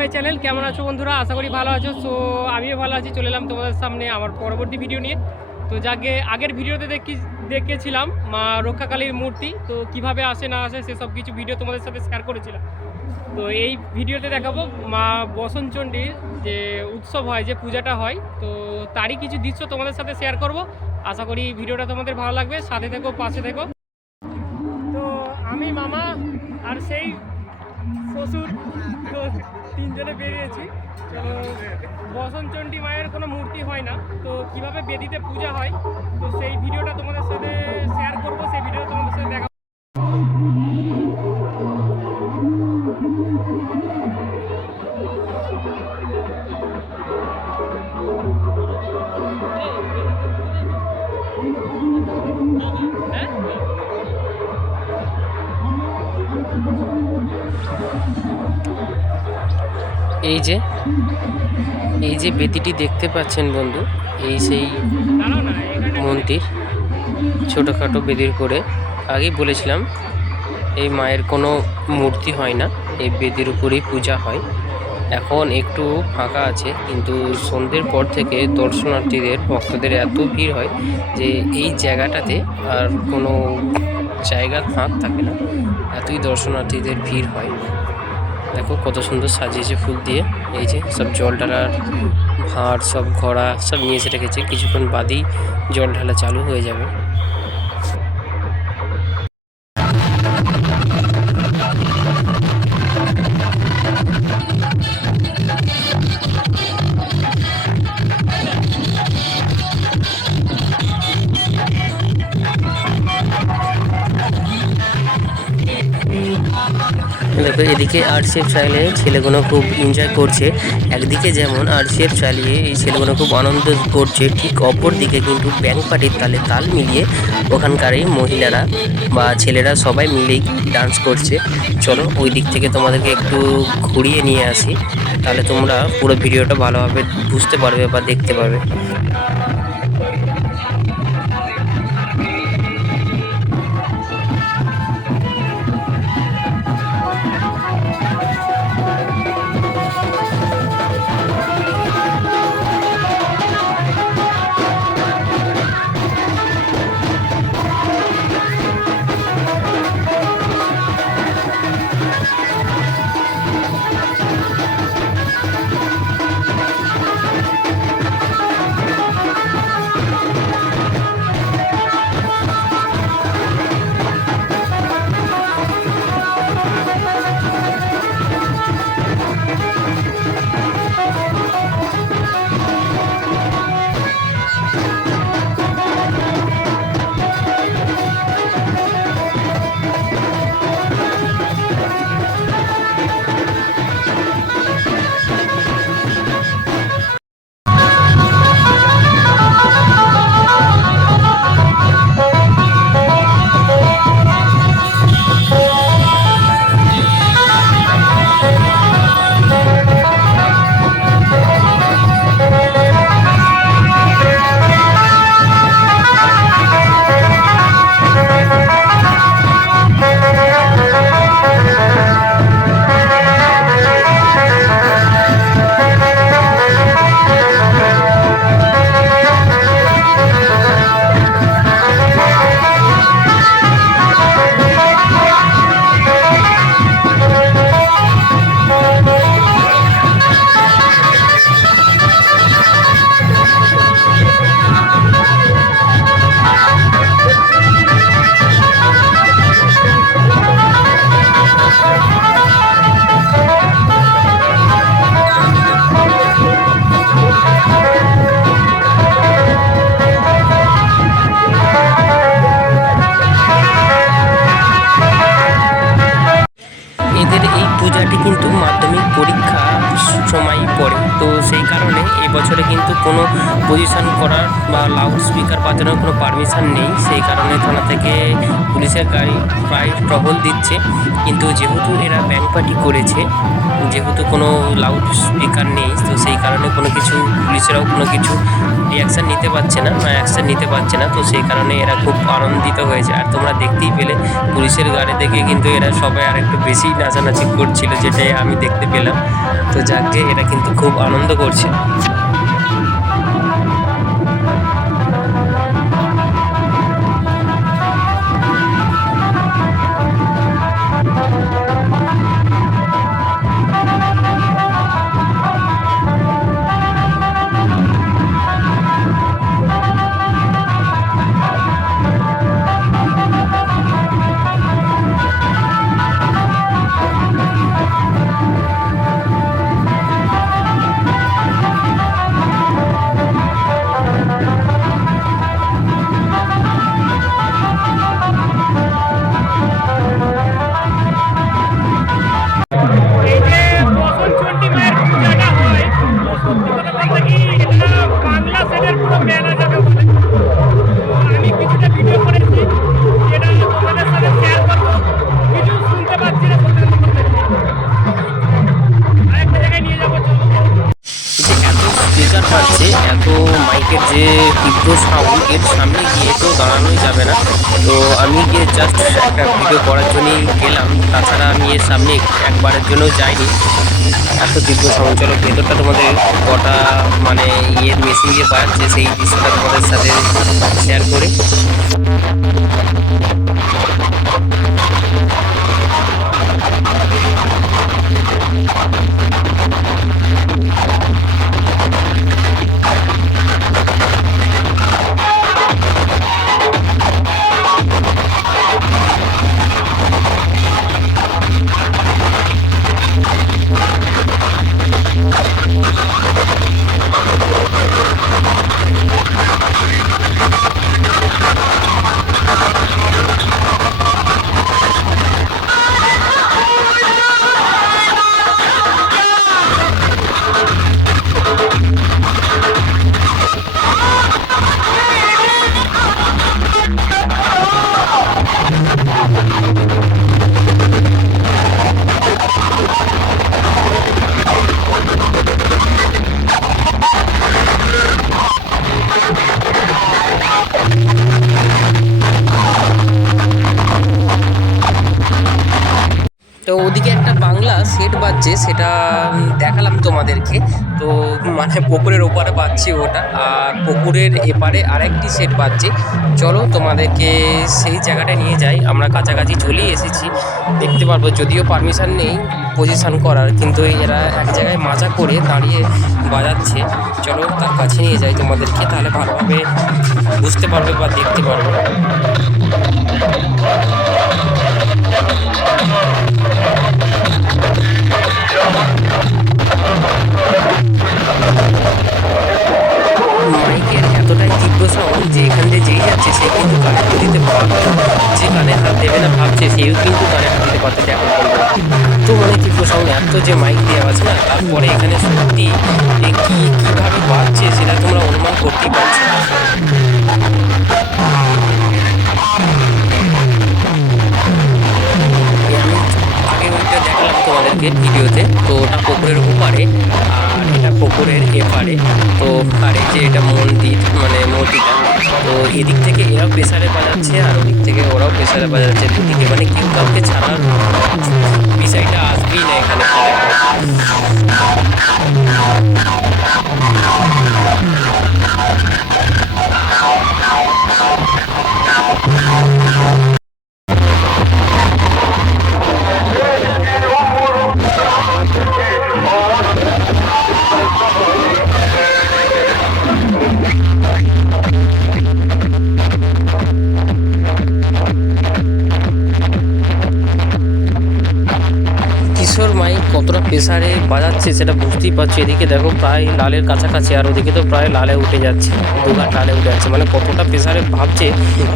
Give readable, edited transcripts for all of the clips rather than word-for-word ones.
My channel. কেমন আছো বন্ধুরা? আশা করি ভালো আছো। সো আমিও ভালো আছি। চলে এলাম তোমাদের সামনে আমার পরবর্তী ভিডিও নিয়ে। তো যাকে আগের ভিডিওতে দেখেছিলাম মা রক্ষাকালীর মূর্তি, তো কিভাবে আসে না আসে সেসব কিছু ভিডিও তোমাদের সাথে শেয়ার করেছিলাম। তো এই ভিডিওতে দেখাবো মা বসনচণ্ডীর যে উৎসব হয়, যে পূজাটা হয়, তো তারই কিছু দৃশ্য তোমাদের সাথে শেয়ার করব। আশা করি ভিডিওটা তোমাদের ভালো লাগবে। সাথে থেকো, পাশে থেকো। তো আমি, মামা আর সেই শ্বশুর, তো তিনজনে বেরিয়েছি। চলো, বসনচণ্ডী মায়ের কোনো মূর্তি হয় না, তো কিভাবে বেদিতে পূজা হয়, তো সেই ভিডিওটা তোমাদের সাথে শেয়ার করবো। সেই ভিডিও তোমাদের সাথে দেখা। এই যে বেদিটি দেখতে পাচ্ছেন বন্ধু, এই সেই মন্দির। ছোটোখাটো বেদির করে আগেই বলেছিলাম এই মায়ের কোনো মূর্তি হয় না, এই বেদির উপরেই পূজা হয়। এখন একটু ফাঁকা আছে, কিন্তু সন্ধ্যের পর থেকে দর্শনার্থীদের, ভক্তদের এত ভিড় হয় যে এই জায়গাটাতে আর কোনো জায়গা ফাঁক থাকে না, এতই দর্শনার্থীদের ভিড় হয়। দেখো কত সুন্দর সাজিয়েছে ফুল দিয়ে। এই যে সব জল ঢালার ভাঁড়, সব ঘোড়া সব নিয়ে এসে রেখেছে। কিছুক্ষণ বাদেই জল ঢালা চালু হয়ে যাবে। দেখো এদিকে আরসিএফ চালিয়ে ছেলেগুলো খুব এনজয় করছে। একদিকে যেমন আরসিএফ চালিয়ে এই ছেলেগুলো খুব আনন্দ করছে, ঠিক অপর দিকে কিন্তু ব্যান্ড পার্টির তালে তাল মিলিয়ে ওখানকার এই মহিলারা বা ছেলেরা সবাই মিলেই ডান্স করছে। চলো ওই দিক থেকে তোমাদেরকে একটু ঘুরিয়ে নিয়ে আসি, তাহলে তোমরা পুরো ভিডিওটা ভালোভাবে বুঝতে পারবে বা দেখতে পারবে। পূজাটি কিন্তু মাধ্যমিক পরীক্ষা সময় পড়ে, তো সেই কারণে এই বছরে কিন্তু কোনো পজিশন করার বা লাউড স্পিকার বাজানোর কোনো পারমিশন নেই। সেই কারণে থানা থেকে পুলিশের গাড়ি প্রায় টহল দিচ্ছে। কিন্তু যেহেতু এরা ব্যান্ড পার্টি করেছে, যেহেতু কোনো লাউড স্পিকার নেই, তো সেই কারণে কোনো কিছু পুলিশেরাও কোনো কিছু রিয়াকশান নিতে পারছে না, অ্যাকশান নিতে পারছে না। তো সেই কারণে এরা খুব আনন্দিত হয়েছে। আর তোমরা দেখতেই পেলে পুলিশের গাড়ি দেখে কিন্তু এরা সবাই আর একটু বেশি নাচানাচি করছিল, যেটাই আমি দেখতে পেলাম। তো যাকে এরা কিন্তু খুব আনন্দ করছে। পাচ্ছে এত মাইকের যে তীব্র সাউন্ড, এর সামনে গিয়ে তো দাঁড়ানোই যাবে না। তো আমি গিয়ে জাস্ট একটা ভিডিও করার জন্যই গেলাম, তাছাড়া আমি এর সামনে একবারের জন্য যাইনি। এত তীব্র সাউন্ড। চলো ভেতরটা তোমাদের কটা মানে ইয়ের মেশিন দিয়ে বাজাচ্ছে সেই দৃশ্যটা তোমাদের সাথে শেয়ার করি। তো ওদিকে একটা বাংলা সেট বাজছে, সেটা দেখালাম তোমাদেরকে। তো মানে পুকুরের ওপারে বাজছে ওটা, আর পুকুরের এপারে আরেকটি সেট বাজছে। চলো তোমাদেরকে সেই জায়গাটায় নিয়ে যাই। আমরা কাছাকাছি চলেই এসেছি, দেখতে পারবো। যদিও পারমিশন নেই পজিশন করার, কিন্তু এরা এক জায়গায় মাজা করে দাঁড়িয়ে বাজাচ্ছে। চলো তার কাছে নিয়ে যাই তোমাদেরকে, তাহলে ভালোভাবে বুঝতে পারবে বা দেখতে পারবে। মাইকের এতটাই তীব্র সাউন্ড যে এখান দিয়ে যেই যাচ্ছে সে কিন্তু কানে হাত দিতে পারবে, যে কানে হাত দেবে না ভাবছে সেও কিন্তু কানে হাত দিতে পারছে এখন পর্যন্ত। তো মানে তীব্র সাউন্ড এত যে মাইক দেওয়া আছে না, তারপরে এখানে সত্যি কীভাবে বাজছে সেটা তোমরা অনুমান করতেই পারছো। আগে ওইটা দেখালাম তোমাদেরকে ভিডিওতে, তো ওটা পুকুরের ওপারে আর এটা পুকুরের এপারে। তো আর এই যে এটা মন্দির, মানে মূর্তিটা, তো এদিক থেকে এরাও প্রেসারে বাজাচ্ছে আর ওদিক থেকে ওরাও প্রেসারে বাজাচ্ছে। দুদিকে মানে কেউ কাউকে ছাড়ার বিষয়টা আসবেই না এখানে। কিশোর মাইক কতটা প্রেসারে বাজাচ্ছে সেটা বুঝতেই পারছি। এদিকে দেখো প্রায় লালের কাছাকাছি, আর ওদিকে তো প্রায় লালে উঠে যাচ্ছে, দুঘাট লালে উঠে যাচ্ছে। মানে কতটা প্রেসারে ভাবছে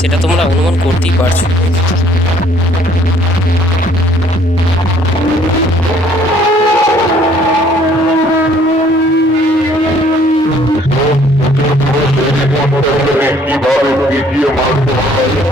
সেটা তোমরা অনুমান করতেই পারছো। কিভাবে দ্বিতীয় মানতে হয়